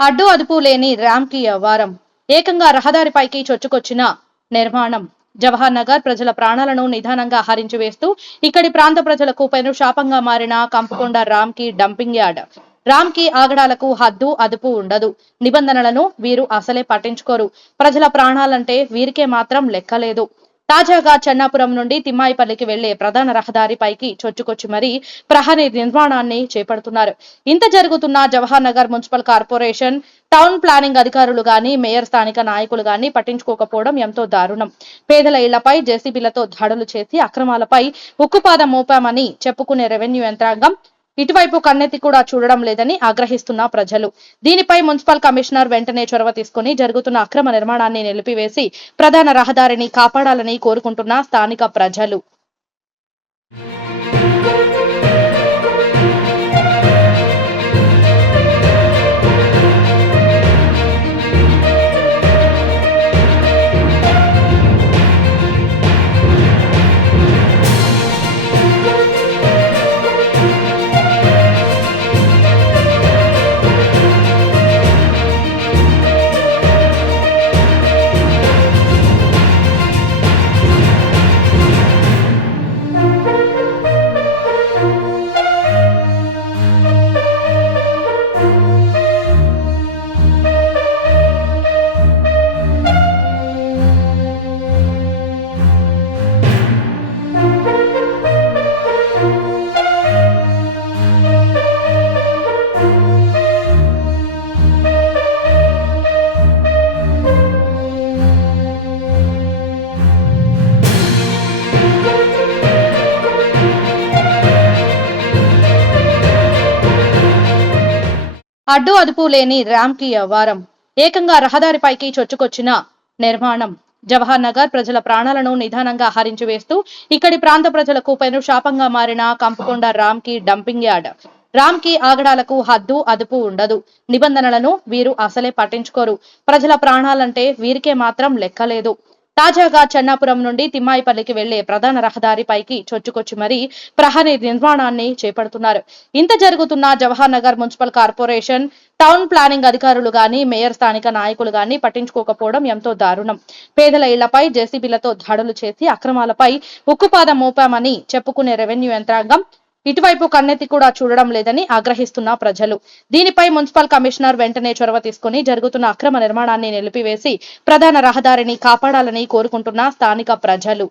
అడ్డు అదుపు లేని ర్యాంకి వ్యవహారం ఏకంగా రహదారిపైకి చొచ్చుకొచ్చిన నిర్మాణం. జవహర్ నగర్ ప్రజల ప్రాణాలను నిదానంగా హరించి వేస్తూ ఇక్కడి ప్రాంత ప్రజలకు పెను శాపంగా మారిన కంపకొండ రామ్కి డంపింగ్ యార్డ్. రామ్కి ఆగడాలకు హద్దు అదుపు ఉండదు. నిబంధనలను వీరు అసలే పట్టించుకోరు. ప్రజల ప్రాణాలంటే వీరికే మాత్రం లెక్కలేదు. తాజాగా చెన్నాపురం నుండి తిమ్మాయిపల్లికి వెళ్ళే ప్రధాన రహదారిపైకి చొచ్చుకొచ్చి మరీ ప్రహరీ నిర్మాణాన్ని చేపడుతున్నారు. ఇంత జరుగుతున్న Jawahar Nagar municipal corporation town planning అధికారులు గాని మేయర్ స్థానిక నాయకులు గాని పట్టించుకోకపోవడం ఎంతో దారుణం. పేదల ఇళ్ళపై జేసీబీలతో దాడులు చేసి అక్రమాలపై ఉక్కుపాదం మోపామని చెప్పుకునే రెవెన్యూ యంత్రాంగం ఇటువైపు కన్నెత్తి కూడా చూడడం లేదని ఆగ్రహిస్తున్న ప్రజలు. దీనిపై మున్సిపల్ కమిషనర్ వెంటనే చొరవ తీసుకుని జరుగుతున్న అక్రమ నిర్మాణాన్ని నిలిపివేసి ప్రధాన రహదారిని కాపాడాలని కోరుకుంటున్న స్థానిక ప్రజలు. అడ్డు అదుపు లేని ర్యాంకి వ్యవహారం ఏకంగా రహదారిపైకి చొచ్చుకొచ్చిన నిర్మాణం. జవహర్ నగర్ ప్రజల ప్రాణాలను నిదానంగా హరించి వేస్తూ ఇక్కడి ప్రాంత ప్రజలకు పెను శాపంగా మారిన కంపకొండ రామ్కి డంపింగ్ యార్డ్. రామ్కి ఆగడాలకు హద్దు అదుపు ఉండదు. నిబంధనలను వీరు అసలే పట్టించుకోరు. ప్రజల ప్రాణాలంటే వీరికే మాత్రం లెక్కలేదు. తాజాగా చెన్నాపురం నుండి తిమ్మాయిపల్లికి వెళ్ళే ప్రధాన రహదారిపైకి చొచ్చుకొచ్చి మరీ ప్రహరీ నిర్మాణాన్ని చేపడుతున్నారు. ఇంత జరుగుతున్న Jawahar Nagar municipal corporation town planning అధికారులు గాని మేయర్ స్థానిక నాయకులు గాని పట్టించుకోకపోవడం ఎంతో దారుణం. పేదల ఇళ్ళపై జేసీబీలతో దాడులు చేసి అక్రమాలపై ఉక్కుపాదం మోపామని చెప్పుకునే రెవెన్యూ యంత్రాంగం ఇటువైపు కన్నెత్తి కూడా చూడడం లేదని ఆగ్రహిస్తున్న ప్రజలు. దీనిపై మున్సిపల్ కమిషనర్ వెంటనే చొరవ తీసుకుని జరుగుతున్న అక్రమ నిర్మాణాన్ని నిలిపివేసి ప్రధాన రహదారిని కాపాడాలని కోరుకుంటున్న స్థానిక ప్రజలు.